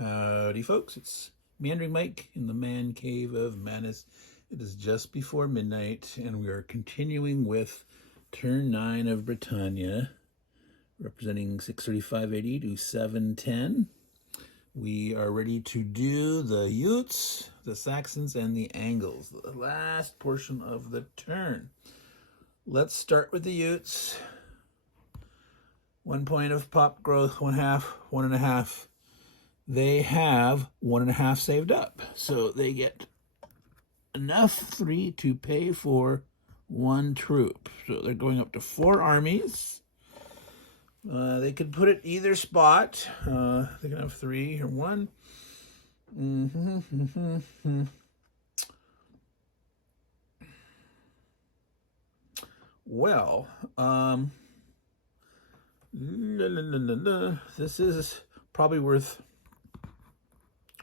Howdy, folks. It's Meandering Mike in the man cave of madness. It is just before midnight, and we are continuing with turn 9 of Britannia, representing 635.80 to 710. We are ready to do the Utes, the Saxons, and the Angles, the last portion of the turn. Let's start with the Utes. 1 point of pop growth, 1/2, 1.5. They have 1.5 saved up, so they get enough 3 to pay for 1 troop. So they're going up to 4 armies. They could put it either spot. They can have 3 or 1. Well, this is probably worth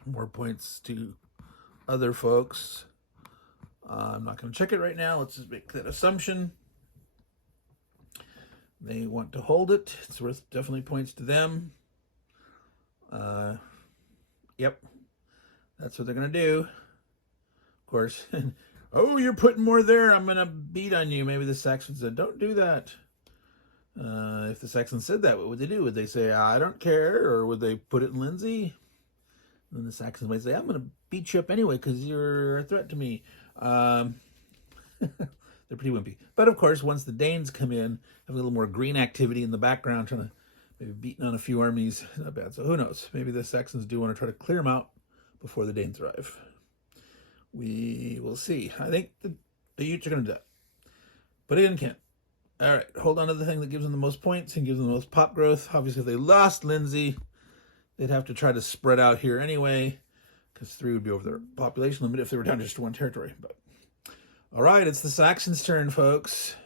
more points to other folks. I'm not going to check it right now. Let's just make that assumption. They want to hold it. It's worth definitely points to them. Yep. That's what they're going to do. Of course. Oh, you're putting more there. I'm going to beat on you. Maybe the Saxons said, don't do that. If the Saxons said that, what would they do? Would they say, I don't care? Or would they put it in Lindsay? And the Saxons might say, I'm going to beat you up anyway because you're a threat to me. They're pretty wimpy. But of course, once the Danes come in, have a little more green activity in the background, trying to maybe beating on a few armies. Not bad. So who knows? Maybe the Saxons do want to try to clear them out before the Danes arrive. We will see. I think the Utes are going to do that. Put it in Kent. All right. Hold on to the thing that gives them the most points and gives them the most pop growth. Obviously, if they lost Lindsay, they'd have to try to spread out here anyway, because 3 would be over their population limit if they were down just to 1 territory. But all right, it's the Saxons' turn, folks.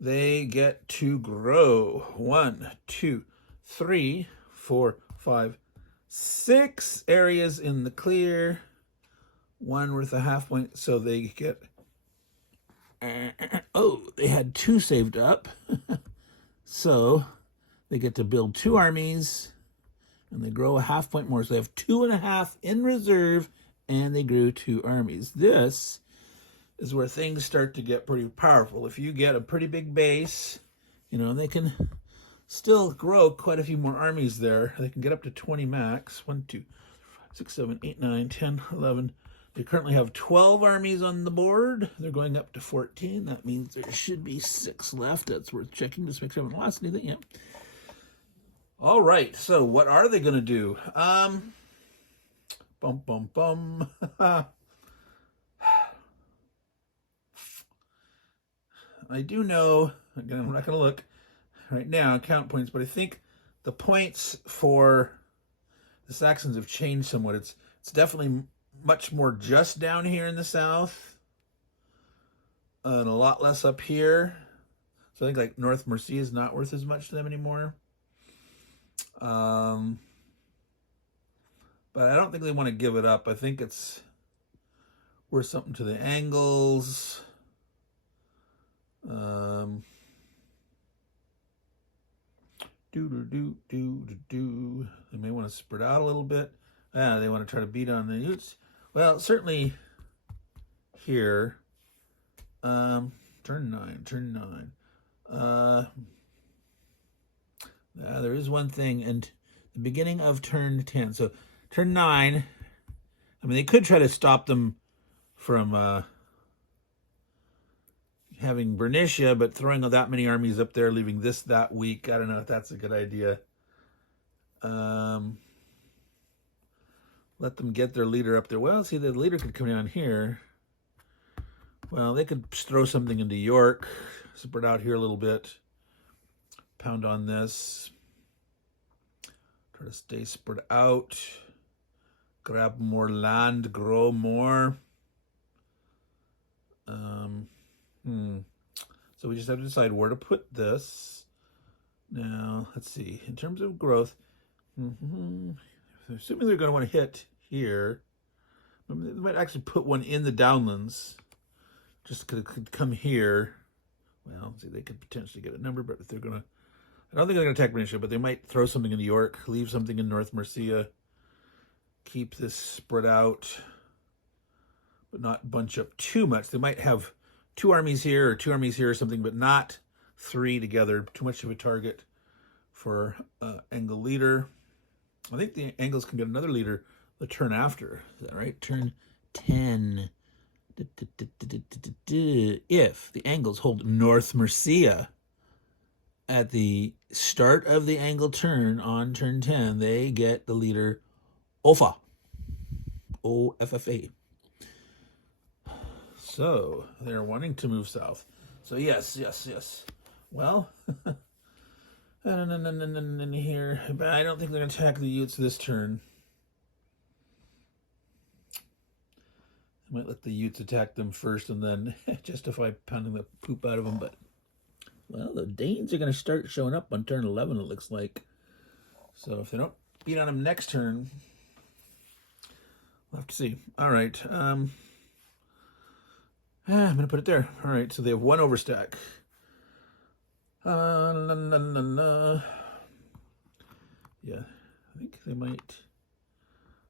They get to grow 1, 2, 3, 4, 5, 6 areas in the clear. 1 worth a half point, so they get. Oh, they had 2 saved up, so they get to build 2 armies. And they grow a half point more. So they have 2.5 in reserve, and they grew 2 armies. This is where things start to get pretty powerful. If you get a pretty big base, they can still grow quite a few more armies there. They can get up to 20 max. 1, 2, 6, 7, 8, 9, 10, 11. They currently have 12 armies on the board. They're going up to 14. That means there should be 6 left. That's worth checking just to make sure I haven't lost anything yet. All right, so what are they going to do? Bum, bum, bum. I do know, again, I'm not going to look right now, count points, but I think the points for the Saxons have changed somewhat. It's definitely much more just down here in the south and a lot less up here. So I think like North Mercia is not worth as much to them anymore. But I don't think they want to give it up. I think it's worth something to the Angles. They may want to spread out a little bit. They want to try to beat on the Utes. Well, certainly here. Turn 9. There is one thing in the beginning of turn 10. So turn 9, I mean, they could try to stop them from having Bernicia, but throwing that many armies up there, leaving that weak, I don't know if that's a good idea. Let them get their leader up there. Well, see, the leader could come down here. Well, they could throw something into York, spread out here a little bit. Pound on this. Try to stay spread out. Grab more land, grow more. So we just have to decide where to put this. Now, let's see. In terms of growth, assuming they're going to want to hit here, they might actually put one in the downlands. Just could come here. Well, see, they could potentially get a number, but if they're going to I don't think they're going to attack Bernicia, but they might throw something in York, leave something in North Mercia. keep this spread out, but not bunch up too much. They might have 2 armies here or 2 armies here or something, but not 3 together. Too much of a target for Angle leader. I think the Angles can get another leader the turn after. Is that right? Turn 10. If the Angles hold North Mercia at the start of the Angle turn on turn 10, they get the leader Offa. O-F-F-A. So they're wanting to move south. So yes. Well, and here, but I don't think they're going to attack the Utes this turn. I might let the Utes attack them first and then justify pounding the poop out of them. But, well, the Danes are going to start showing up on turn 11, it looks like. So if they don't beat on them next turn, we'll have to see. All right. I'm going to put it there. All right, so they have 1 overstack. Yeah, I think they might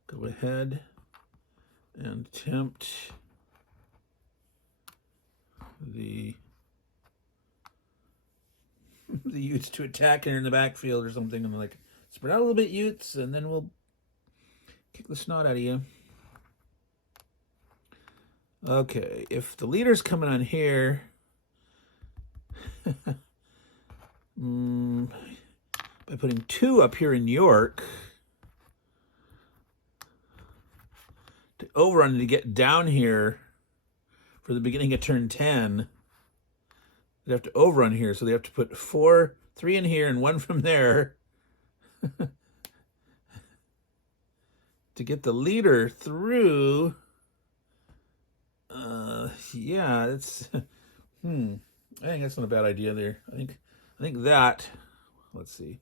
go ahead and tempt the Utes to attack here in the backfield or something, and like, spread out a little bit, Utes, and then we'll kick the snot out of you. Okay, if the leader's coming on here, by putting 2 up here in York to overrun to get down here for the beginning of turn 10, they have to overrun here, so they have to put 3 in here and 1 from there to get the leader through. Yeah, it's I think that's not a bad idea there. I think that, let's see,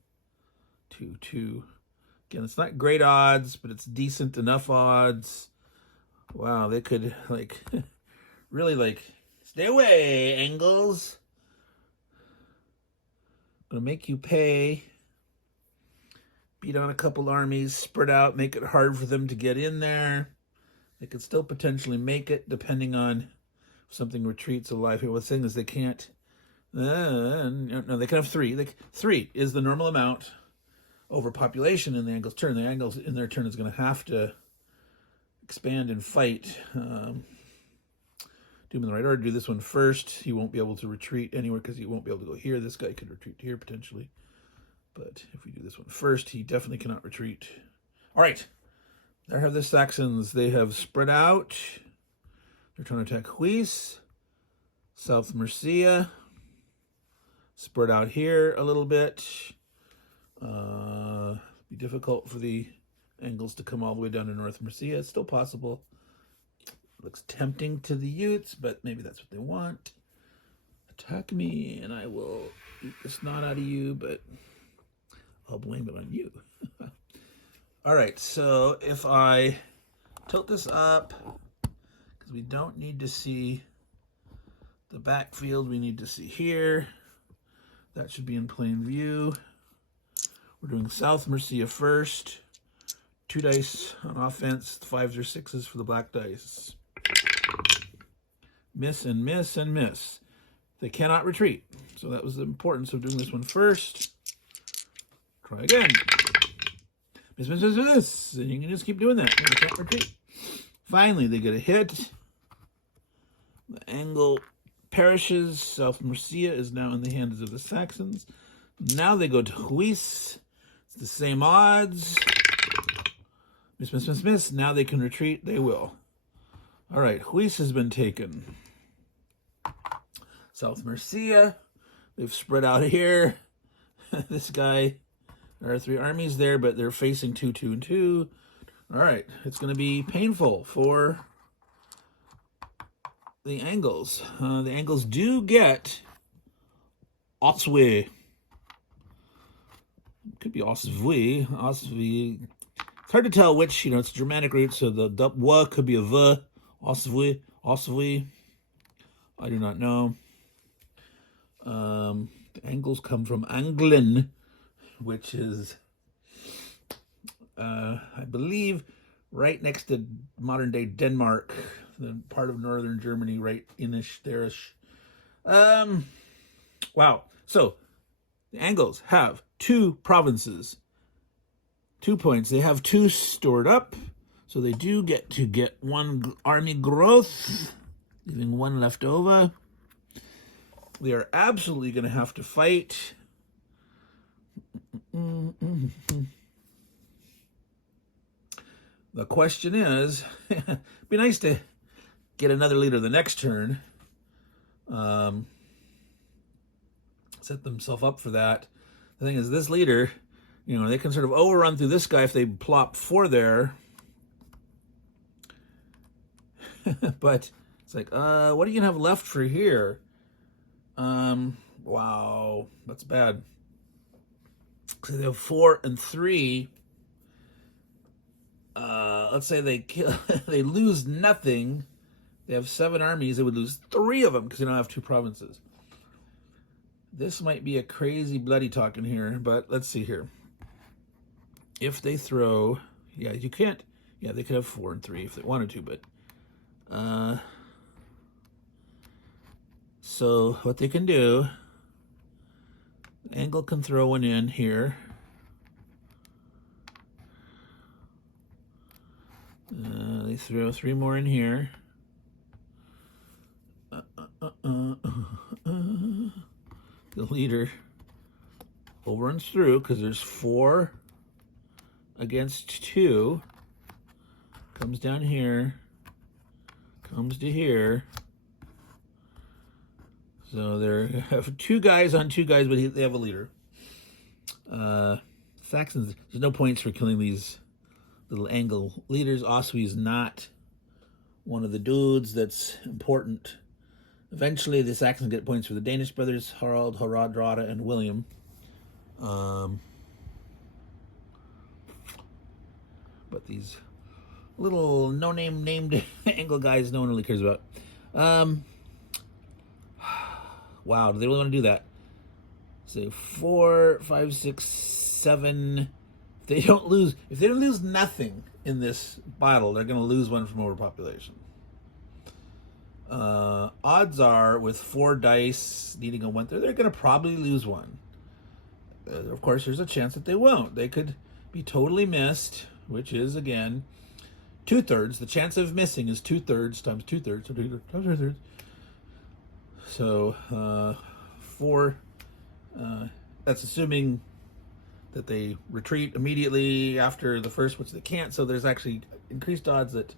2. Again, it's not great odds, but it's decent enough odds. Wow, they could like really like, stay away, Angles. Gonna make you pay. Beat on a couple armies, spread out, make it hard for them to get in there. They could still potentially make it, depending on if something retreats alive here. Well, the thing is, they can't. No, they can have 3. 3 is the normal amount over population in the Angles' turn. The Angles in their turn is going to have to expand and fight. Do them in the right order. Do this one first. He won't be able to retreat anywhere because he won't be able to go here. This guy could retreat here potentially. But if we do this one first, he definitely cannot retreat. All right. There have the Saxons. They have spread out. They're trying to attack Huis, South Mercia. Spread out here a little bit. Be difficult for the Angles to come all the way down to North Mercia. It's still possible. Looks tempting to the Utes, but maybe that's what they want. Attack me, and I will eat the snot out of you, but I'll blame it on you. All right, so if I tilt this up, because we don't need to see the backfield, we need to see here. That should be in plain view. We're doing South Mercia first. 2 dice on offense, 5s or 6s for the black dice. Miss and miss and miss. They cannot retreat. So that was the importance of doing this one first. Try again. Miss, miss, miss, miss. And you can just keep doing that. You can't retreat. Finally, they get a hit. The Angle perishes. South Mercia is now in the hands of the Saxons. Now they go to Huis. It's the same odds. Miss, miss, miss, miss. Now they can retreat. They will. All right, Huis has been taken. South Mercia. They've spread out here. This guy. There are 3 armies there, but they're facing 2, 2, and 2. All right, it's going to be painful for the Angles. The Angles do get Oswe. Could be Oswe. Oswe. It's hard to tell which, it's Germanic root, so the W could be a V. Oswe. Oswe. I do not know. The Angles come from Anglin, which is, I believe, right next to modern-day Denmark, the part of northern Germany, right in-ish, there-ish. Wow. So the Angles have 2 provinces, 2 points. They have 2 stored up, so they do get to get 1 army growth, leaving 1 left over. They are absolutely going to have to fight. The question is, it'd be nice to get another leader the next turn. Set themselves up for that. The thing is, this leader, you know, they can sort of overrun through this guy if they plop 4 there. But it's like, what are you gonna have left for here? Wow, that's bad. So they have 4 and 3. Let's say they they lose nothing. They have 7 armies. They would lose 3 of them because they don't have 2 provinces. This might be a crazy bloody talking here, but let's see here. If they throw, yeah, you can't. Yeah, they could have 4 and 3 if they wanted to, but so what they can do, Angle can throw 1 in here. They throw 3 more in here. The leader overruns through because there's 4 against 2. Comes down here. Comes to here. So they have 2 guys on 2 guys, but they have a leader. Saxons, there's no points for killing these little Angle leaders. Oswy is not one of the dudes that's important. Eventually, the Saxons get points for the Danish brothers, Harald, Hardrada, and William. But these little no-name named Angle guys, no one really cares about. Wow, do they really want to do that? So 4, 5, 6, 7. If they don't lose nothing in this battle, they're going to lose 1 from overpopulation. Odds are, with 4 dice needing a 1/3, they're going to probably lose 1. Of course, there's a chance that they won't. They could be totally missed, which is, again, 2/3. The chance of missing is 2/3 times 2/3 times 2/3. So 4. That's assuming that they retreat immediately after the first, which they can't. So there's actually increased odds that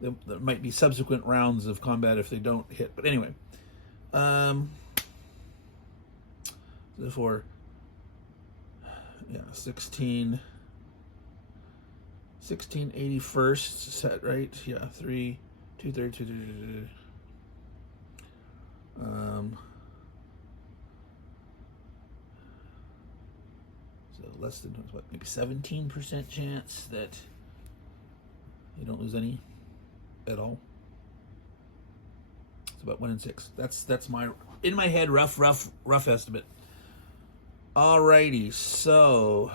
there might be subsequent rounds of combat if they don't hit. But anyway, therefore, yeah, 1681st set, right? Yeah, 3, 2/3, 2/3. So less than what, maybe 17% chance that you don't lose any at all. It's about 1 in 6. That's my, in my head, rough estimate. Alrighty, so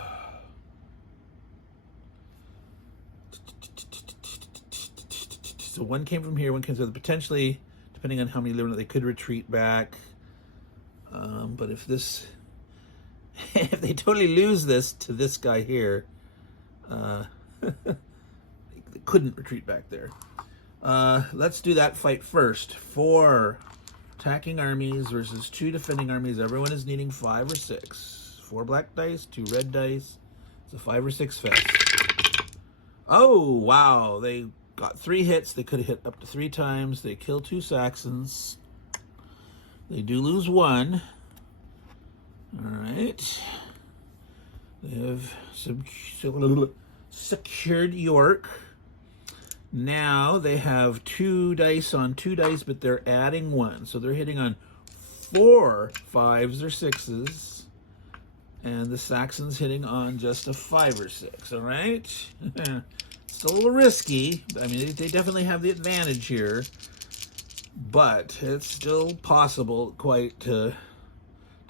one came from here, one came from potentially, depending on how many live, they could retreat back. But if this, if they totally lose this to this guy here, they couldn't retreat back there. Let's do that fight first. 4 attacking armies versus 2 defending armies. Everyone is needing 5 or 6. 4 black dice, 2 red dice. It's a 5 or 6 fest. Oh, wow. They got 3 hits. They could have hit up to 3 times. They kill 2 Saxons. They do lose 1. All right. They have secured York. Now they have 2 dice on 2 dice, but they're adding 1. So they're hitting on 4 5s or 6s. And the Saxons hitting on just a 5 or 6, all right? Still a little risky. I mean, they definitely have the advantage here. But it's still possible quite to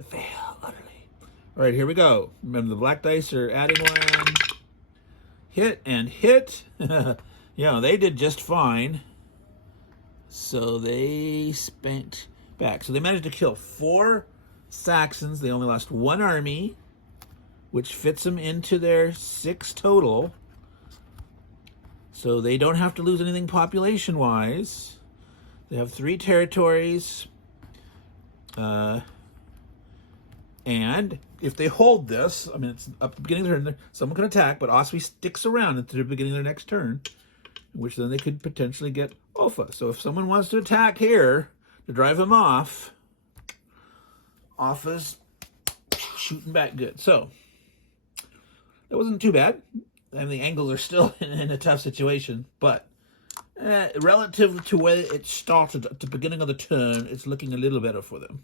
fail utterly. All right, here we go. Remember, the black dice are adding 1. hit and hit. They did just fine. So they spanked back. So they managed to kill 4 Saxons. They only lost 1 army, which fits them into their 6 total. So they don't have to lose anything population-wise. They have 3 territories. And if they hold this, I mean, it's up at the beginning of the turn, someone can attack, but Oswy sticks around until the beginning of their next turn, which then they could potentially get Offa. So if someone wants to attack here to drive him off, Offa's shooting back good. So that wasn't too bad. And the Angles are still in a tough situation, but relative to where it started at the beginning of the turn, it's looking a little better for them.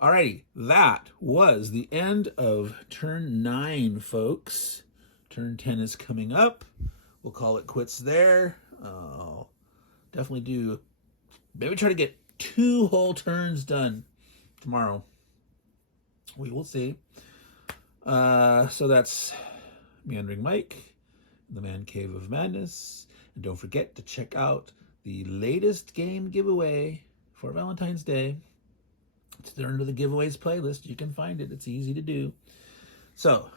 Alrighty, that was the end of turn 9, folks. Turn 10 is coming up. We'll call it quits there. I'll definitely do, maybe try to get 2 whole turns done tomorrow. We will see. So that's Meandering Mike, the Man Cave of Madness. And don't forget to check out the latest game giveaway for Valentine's Day. It's there under the giveaways playlist. You can find it. It's easy to do. So,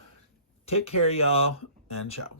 take care, y'all, and ciao.